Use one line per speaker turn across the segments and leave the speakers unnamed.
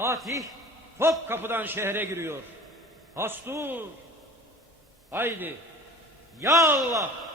Fatih top kapıdan şehre giriyor. Hastur. Haydi. Ya Allah.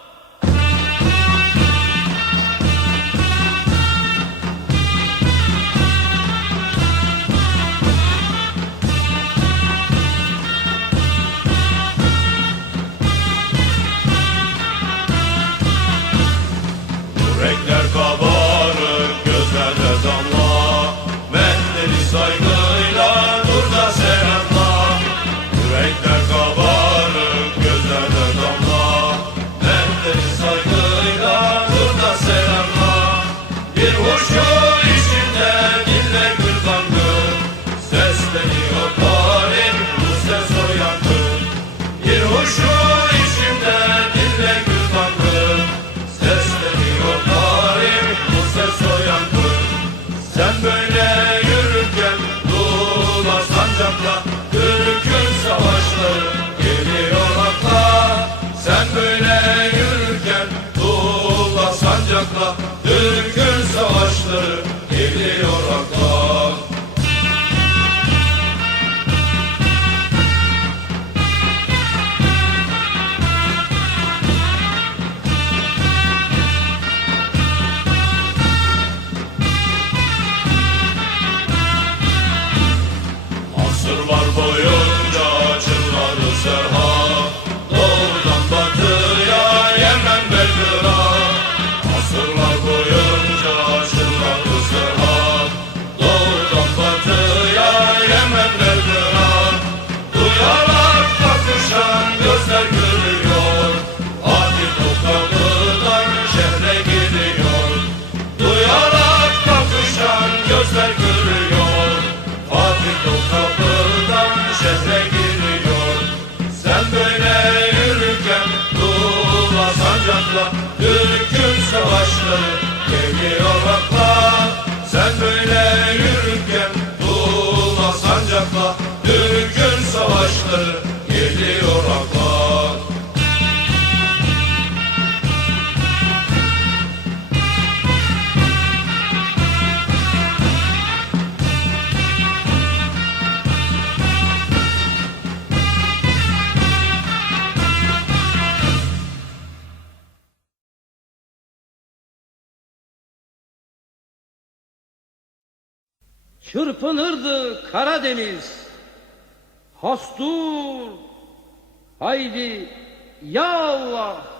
Bonjour.
Çırpınırdı Karadeniz. Hastur. Haydi ya Allah.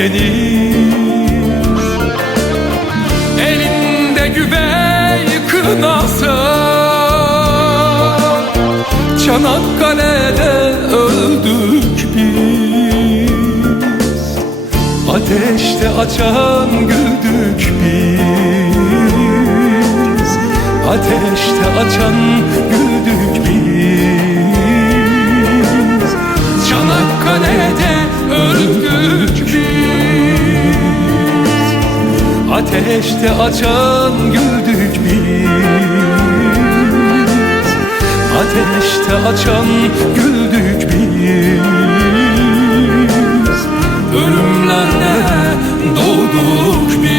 Deniz Elinde güvey kınası. Çanakkale'de öldük biz. Ateşte açan güldük biz. Ateşte açan güldük Ateşte açan güldük biz. Ateşte açan güldük biz. Ölümlerle doğduk biz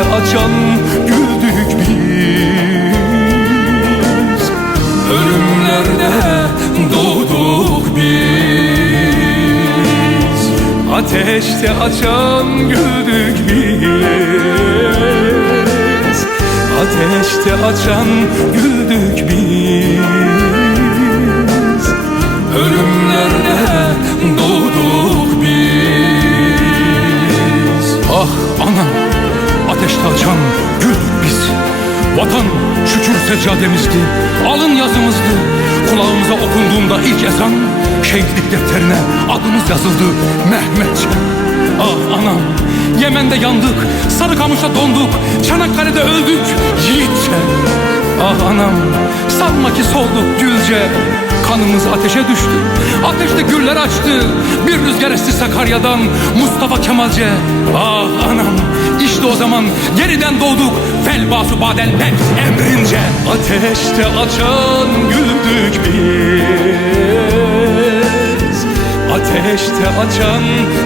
Ateşte açan güldük biz. Ölümlerde doğduk biz. Ateşte açan güldük biz. Ateşte açan güldük biz ateşte açan güldük biz. Vatan şükür seccademizdi Alın yazımızdı. Kulağımıza okunduğunda ilk ezan Şehitlik defterine adımız yazıldı. Mehmetçe Ah anam Yemen'de yandık Sarıkamış'ta donduk Çanakkale'de öldük. Yiğitçe Ah anam sanma ki solduk gülce. Kanımız ateşe düştü Ateşte güller açtı. Bir rüzgar esti Sakarya'dan Mustafa Kemalce. Ah anam işte o zaman yeniden doğduk. Felbasu Baden'den emrince. Ateşte açan güldük biz. Ateşte açan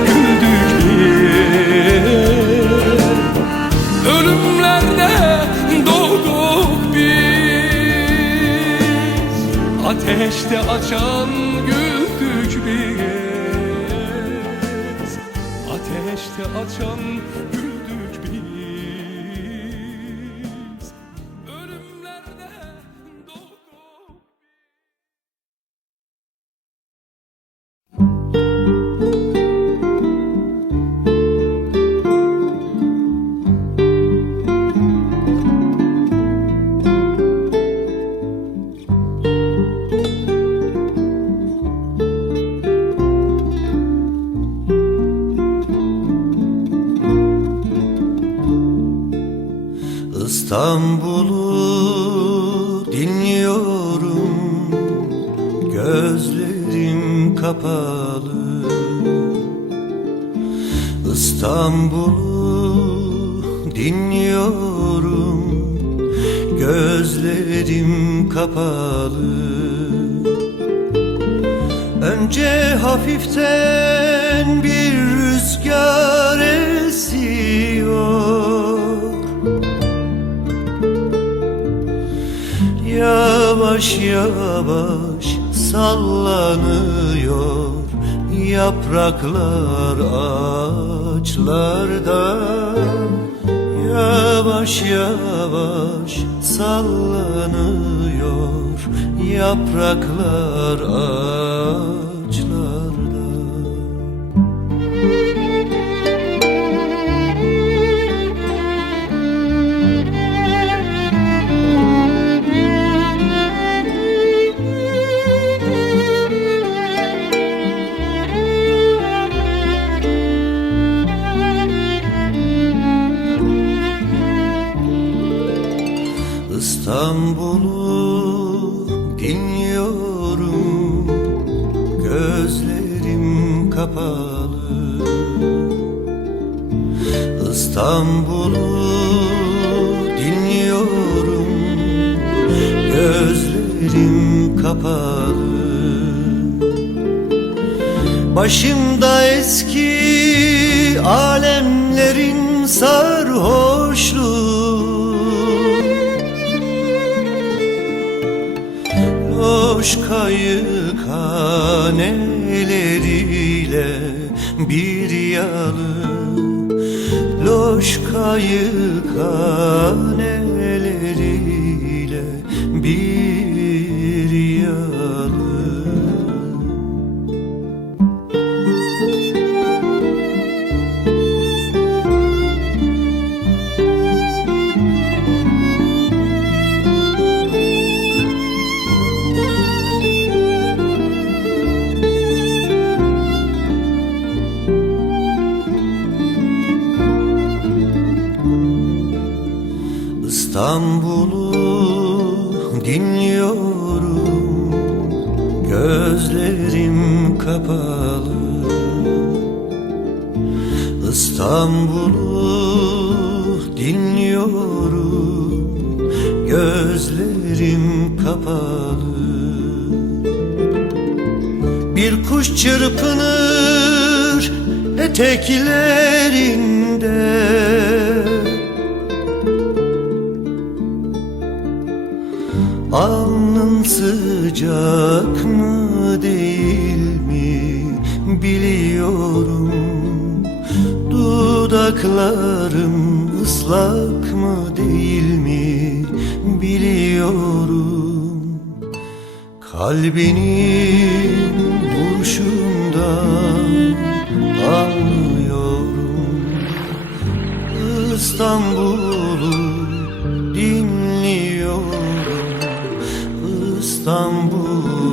güldük biz. Ölümlerde doğduk biz. Ateşte açan güldük
dinliyorum Gözlerim kapalı. İstanbul'u dinliyorum Gözlerim kapalı. Önce hafiften bir rüzgar esiyor Yavaş yavaş sallanıyor Yapraklar ağaçlarda. Yavaş yavaş sallanıyor Yapraklar ağaçlarda İstanbul'u dinliyorum. Gözlerim kapalı. Başımda eski alemlerin sarhoşluğu. Loş kayıkhaneleriyle bir yalı Loş kayıkhaneleriyle Bir kuş çırpınır eteklerinde. Alnın sıcak mı değil mi biliyorum. Dudaklarım ıslak mı değil mi biliyorum Kalbinin vuruşundan anlıyorum. İstanbul'u dinliyorum. İstanbul